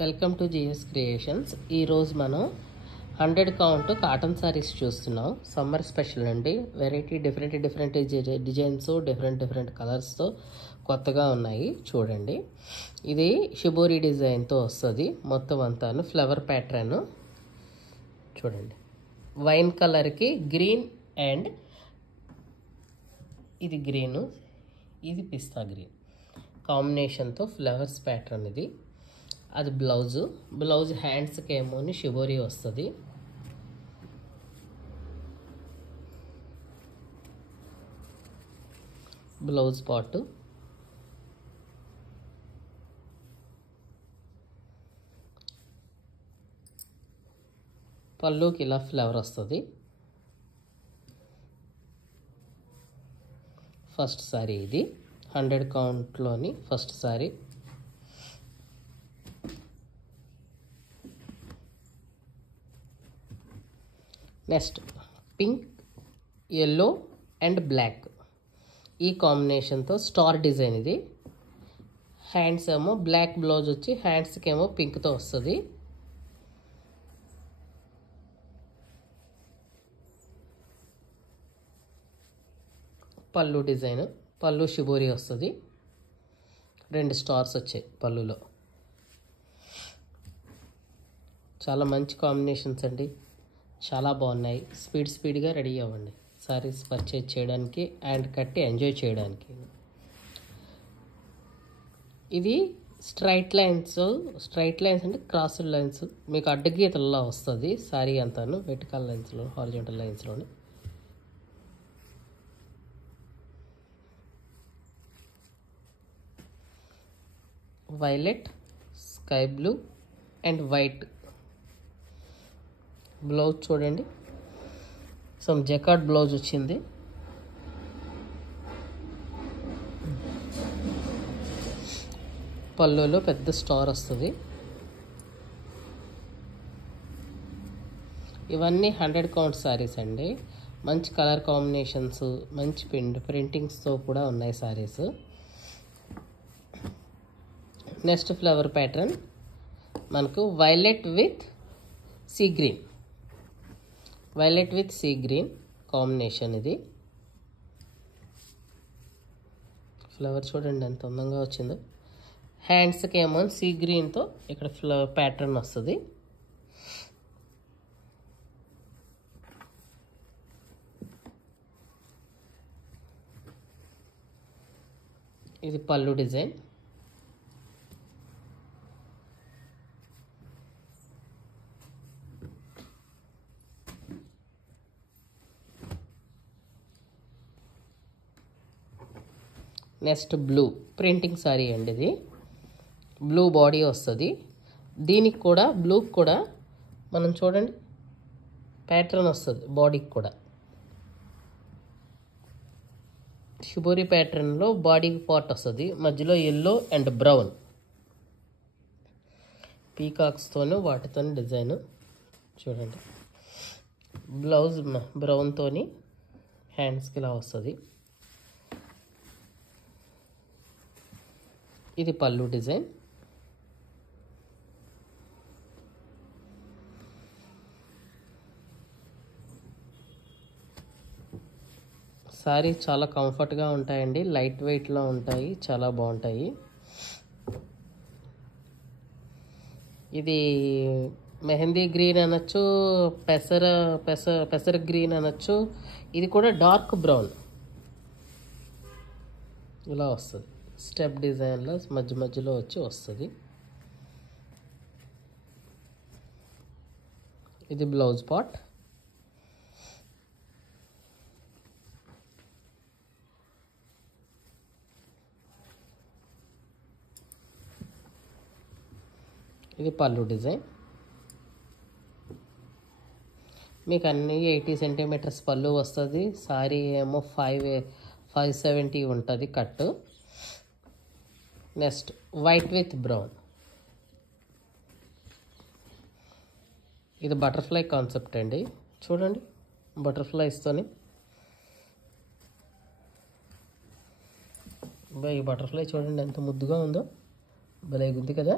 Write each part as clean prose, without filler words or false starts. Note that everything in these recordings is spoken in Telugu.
Welcome to GS creations. ఈరోజు మనం 100 కౌంట్ కాటన్ సారీస్ చూస్తున్నాం. సమ్మర్ స్పెషల్ అండి. వెరైటీ డిఫరెంట్ డిజైన్స్, డిఫరెంట్ కలర్స్తో కొత్తగా ఉన్నాయి. చూడండి, ఇది షిబోరి డిజైన్తో వస్తుంది. మొత్తం అంతాను ఫ్లవర్ ప్యాటర్న్ చూడండి. వైన్ కలర్కి గ్రీన్ అండ్ ఇది గ్రీను, ఇది పిస్తా గ్రీన్ కాంబినేషన్తో ఫ్లవర్స్ ప్యాటర్న్. ఇది అది బ్లౌజ్ హ్యాండ్స్కి ఏమోని షిబోరి వస్తుంది. బ్లౌజ్ పార్ట్ పళ్ళుకి ఇలా ఫ్లవర్ వస్తుంది. ఫస్ట్ సారీ ఇది 100 కౌంట్లోని first sari. Next pink, yellow and black ఈ కాంబినేషన్తో స్టార్ డిజైన్. ఇది హ్యాండ్స్ ఏమో బ్లాక్ బ్లౌజ్ వచ్చి హ్యాండ్స్కి ఏమో పింక్తో వస్తుంది. పళ్ళు డిజైన్, పళ్ళు షిబోరి వస్తుంది. 2 స్టార్స్ వచ్చాయి పళ్ళులో. చాలా మంచి కాంబినేషన్స్ అండి, చాలా బాగున్నాయి. స్పీడ్గా రెడీ అవ్వండి సారీస్ పర్చేజ్ చేయడానికి అండ్ కట్టి ఎంజాయ్ చేయడానికి. ఇది స్ట్రైట్ లైన్స్ అంటే క్రాస్ లైన్స్, మీకు అడ్డగీతల్లో వస్తుంది సారీ అంతాను. వెర్టికల్ లైన్స్లో, హారిజాంటల్ లైన్స్లోని. Violet, sky blue and white blouse చూడండి. సమ్ జకార్డ్ బ్లౌజ్ వచ్చింది. పళ్ళులో పెద్ద స్టార్ వస్తుంది. ఇవన్నీ 100 కౌంట్ సారీస్ అండి. మంచి కలర్ కాంబినేషన్స్, మంచి ప్రింటింగ్స్తో కూడా ఉన్నాయి సారీస్. నెక్స్ట్ ఫ్లవర్ ప్యాటర్న్ మనకు violet with sea green combination. ఇది ఫ్లవర్ చూడండి ఎంత అందంగా వచ్చిందో. హ్యాండ్స్కి ఏమో సీ గ్రీన్తో ఇక్కడ ఫ్లవర్ ప్యాటర్న్ వస్తుంది. ఇది పళ్ళు design. Next blue printing sorry అండి. ఇది బ్లూ బాడీ వస్తుంది. దీనికి కూడా బ్లూకి కూడా మనం చూడండి ప్యాటర్న్ వస్తుంది. బాడీకి కూడా షిబోరి ప్యాటర్న్లో బాడీ పార్ట్ వస్తుంది. మధ్యలో ఎల్లో అండ్ బ్రౌన్ పీకాక్స్తోనూ వాటితో డిజైన్ చూడండి. బ్లౌజ్ బ్రౌన్తోని హ్యాండ్స్కి ఇలా వస్తుంది. ఇది పళ్ళు డిజైన్. సారీ చాలా కంఫర్ట్గా ఉంటాయండి, లైట్ వెయిట్లో ఉంటాయి, చాలా బాగుంటాయి. ఇది మెహందీ గ్రీన్ అనొచ్చు, పెసర గ్రీన్ అనొచ్చు. ఇది కూడా డార్క్ బ్రౌన్ ఇలా వస్తుంది. స్టెప్ డిజైన్లో మధ్యలో వచ్చి వస్తుంది. ఇది బ్లౌజ్ పార్ట్. ఇది పళ్ళు డిజైన్. మీకు అన్నీ 80 సెంటీమీటర్స్ పళ్ళు వస్తుంది. సారీ ఏమో 570 ఉంటుంది కట్టు. Next white with brown. ఇది బటర్ఫ్లై కాన్సెప్ట్ అండి. చూడండి బటర్ఫ్లైస్తోని. ఈ బటర్ఫ్లై చూడండి ఎంత ముద్దుగా ఉందో, భలే ఉంది కదా.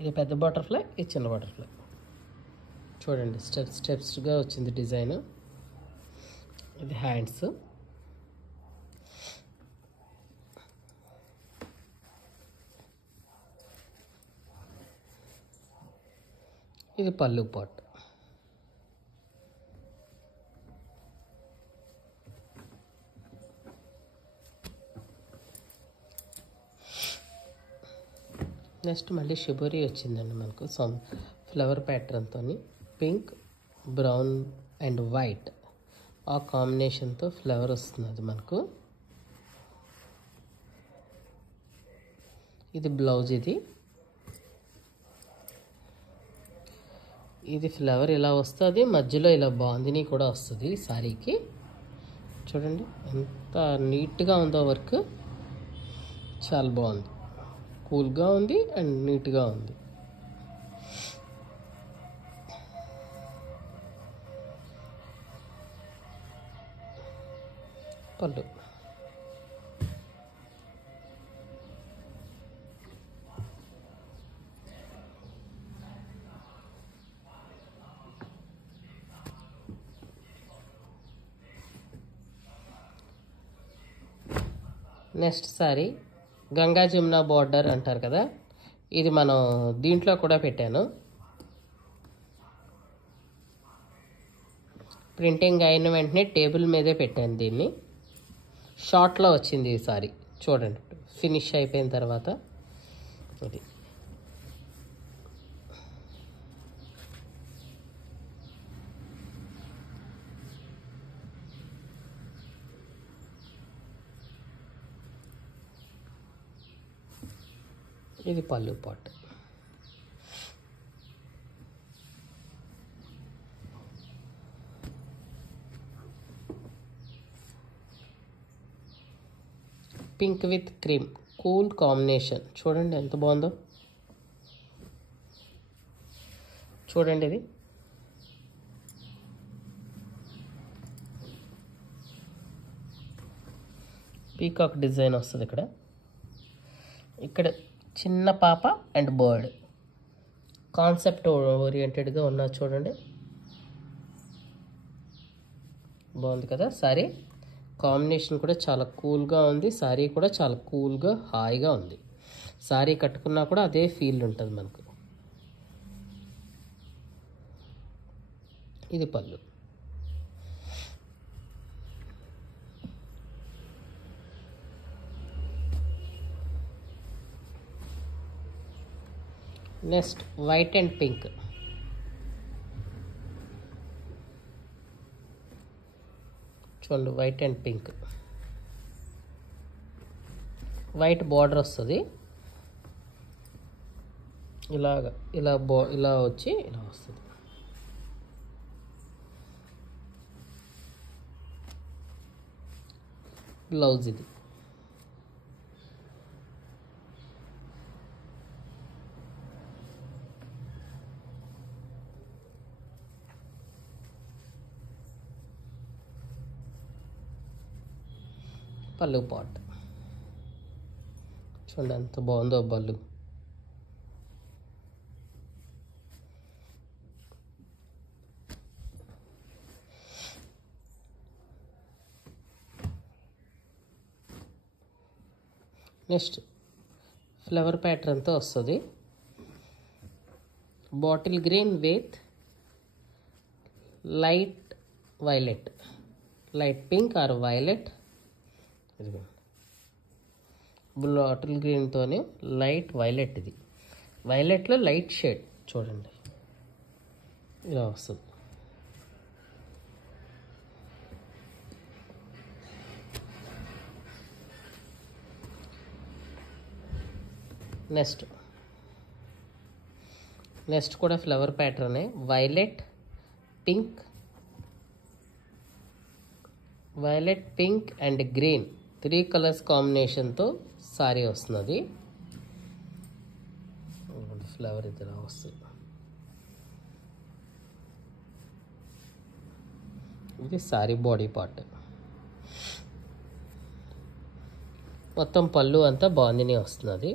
ఇది పెద్ద బటర్ఫ్లై, ఇది చిన్న బటర్ఫ్లై. చూడండి స్టెప్స్గా వచ్చింది డిజైన్. ఇది హ్యాండ్స్. ఇది పళ్ళు పాట్. నెక్స్ట్ మళ్ళీ షిబోరి వచ్చిందండి మనకు ఫ్లవర్ ప్యాటర్న్తో. పింక్, బ్రౌన్ అండ్ వైట్ ఆ కాంబినేషన్తో ఫ్లవర్ వస్తుంది మనకు. ఇది బ్లౌజ్. ఇది ఫ్లవర్ ఇలా వస్తుంది, మధ్యలో ఇలా బాందిని కూడా వస్తుంది శారీకి. చూడండి ఎంత నీట్గా ఉందో వర్క్. చాలా బాగుంది, కూల్గా ఉంది అండ్ నీట్గా ఉంది. పళ్ళు. Next sorry Ganga Jamuna border అంటారు కదా, ఇది మనం దీంట్లో కూడా పెట్టాను. ప్రింటింగ్ అయిన వెంటనే టేబుల్ మీదే పెట్టాను దీన్ని. షార్ట్లో వచ్చింది ఈ సారీ. చూడండి ఫినిష్ అయిపోయిన తర్వాత ఇది. ఇది పళ్ళు పాట్. Pink with cream cool combination. చూడండి ఎంత బాగుందో. చూడండి ఇది పీకాక్ డిజైన్ వస్తుంది ఇక్కడ. ఇక్కడ చిన్న పాప అండ్ బర్డ్ కాన్సెప్ట్ ఓరియంటెడ్గా ఉన్నది. చూడండి బాగుంది కదా సారీ. కాంబినేషన్ కూడా చాలా కూల్గా ఉంది. సారీ కూడా చాలా కూల్గా హాయిగా ఉంది. సారీ కట్టుకున్నా కూడా అదే ఫీల్ ఉంటుంది మనకు. ఇది పళ్ళు. Next white and pink. చూడండి white and pink. White border వస్తుంది ఇలాగా, ఇలా వచ్చి ఇలా వస్తుంది. బ్లౌజ్ ఇది. పళ్ళు పాట్. చూడండి ఎంత బాగుందో పళ్ళు. నెక్స్ట్ ఫ్లవర్ ప్యాటర్న్తో వస్తుంది. Bottle green with light violet, light pink or violet. Bottle గ్రీన్తోనే లైట్ వైలెట్. ఇది వైలెట్లో లైట్ షేడ్. చూడండి ఇలా వస్తుంది. నెక్స్ట్ కూడా ఫ్లవర్ ప్యాటర్నే. Violet pink and green 3 colours కాంబినేషన్తో సారీ వస్తున్నది. ఫ్లవర్ ఇది ఇలా వస్తుంది. ఇది సారీ బాడీ పార్ట్. మొత్తం పళ్ళు అంతా బాందిని వస్తున్నది.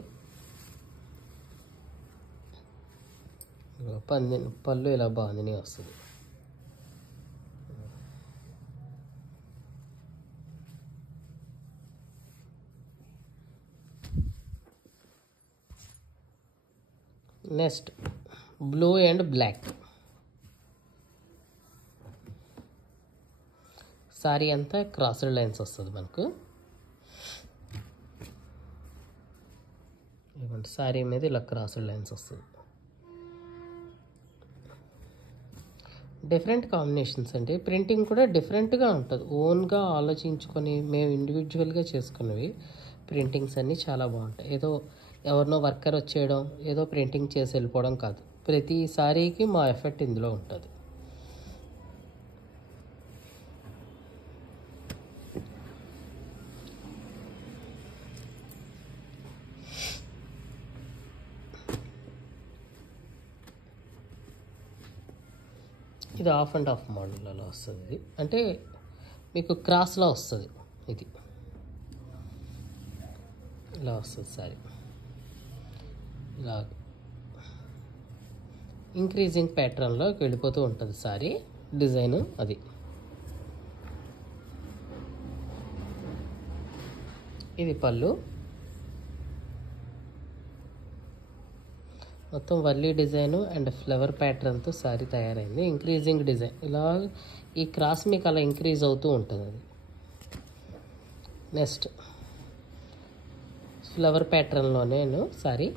పళ్ళు ఇలా బాగుంది వస్తుంది. Next blue and black. Sari అంతా క్రాస్డ్ లైన్స్ వస్తుంది మనకు. సారీ మీద ఇలా క్రాస్డ్ లైన్స్ వస్తుంది. డిఫరెంట్ కాంబినేషన్స్ అండి. ప్రింటింగ్ కూడా డిఫరెంట్గా ఉంటుంది. ఓన్గా ఆలోచించుకొని మేము ఇండివిజువల్గా చేసుకున్నవి ప్రింటింగ్స్ అన్నీ చాలా బాగుంటాయి. ఏదో ఎవరినో వర్కర్ వచ్చేయడం, ఏదో ప్రింటింగ్ చేసి వెళ్ళిపోవడం కాదు. ప్రతి సారీకి మా ఎఫెక్ట్ ఇందులో ఉంటుంది. ఇది ఆఫ్ అండ్ ఆఫ్ మోడల్ అలా వస్తుంది. ఇది అంటే మీకు క్రాస్లో వస్తుంది. ఇది ఇలా వస్తుంది సారీ. ఇలా ఇంక్రీజింగ్ ప్యాటర్న్లో వెళ్ళిపోతూ ఉంటుంది సారీ డిజైను. అది ఇది పళ్ళు. మొత్తం వర్లీ డిజైను అండ్ ఫ్లవర్ ప్యాటర్న్తో సారీ తయారైంది. ఇంక్రీజింగ్ డిజైన్ ఇలా ఈ క్రాస్ మీకు అలా ఇంక్రీజ్ అవుతూ ఉంటుంది. అది నెక్స్ట్ ఫ్లవర్ ప్యాటర్న్లోనే సారీ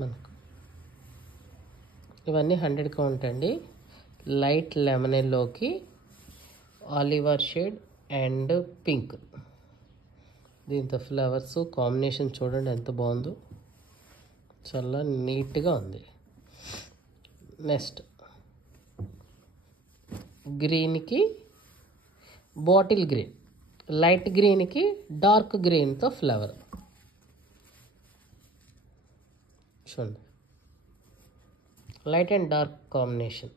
మనకు ఇవన్నీ 100 కౌంట్ అండి. లైట్ లెమనెల్లోకి ఆలివర్ షేడ్ అండ్ పింక్, దీంతో ఫ్లవర్స్ కాంబినేషన్ చూడండి ఎంత బాగుందో, చాలా నీట్గా ఉంది. నెక్స్ట్ గ్రీన్కి బాటిల్ గ్రీన్, లైట్ గ్రీన్కి డార్క్ గ్రీన్తో ఫ్లవర్ చూడండి. Light and dark combination.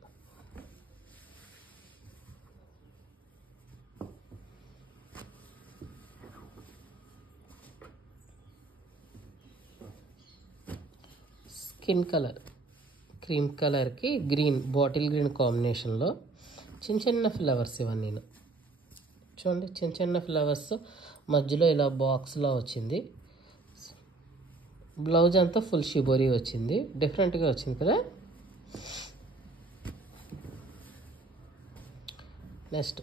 Skin colour cream కలర్కి గ్రీన్ బాటిల్ గ్రీన్ కాంబినేషన్లో చిన్న చిన్న ఫ్లవర్స్ ఇవన్నీ చూడండి. చిన్న చిన్న ఫ్లవర్స్ మధ్యలో ఇలా బాక్స్లా వచ్చింది. బ్లౌజ్ అంతా ఫుల్ షిబోరీ వచ్చింది. డిఫరెంట్గా వచ్చింది కదా. నెక్స్ట్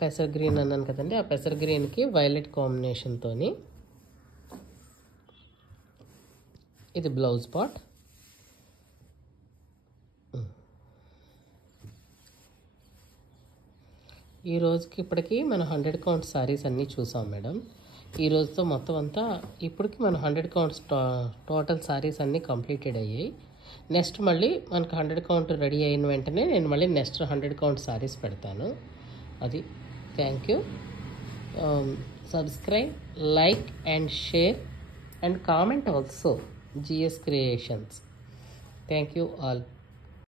పెసర్ గ్రీన్ అన్నాను కదండి, ఆ పెసర్ గ్రీన్కి వైలెట్ కాంబినేషన్తో ఇది బ్లౌజ్ పార్ట్. ఈ రోజుకి ఇప్పటికి మనం 100 కౌంట్ సారీస్ అన్నీ చూసాం మేడం. ఈ రోజుతో మొత్తం అంతా ఇప్పటికి మనం 100 కౌంట్స్ టోటల్ సారీస్ అన్నీ కంప్లీటెడ్ అయ్యాయి. నెక్స్ట్ మళ్ళీ మనకు 100 కౌంట్ రెడీ అయిన వెంటనే నేను మళ్ళీ నెక్స్ట్ 100 కౌంట్ సారీస్ పెడతాను. అది thank you. Subscribe, like and share and comment also GS Creations. Thank you all.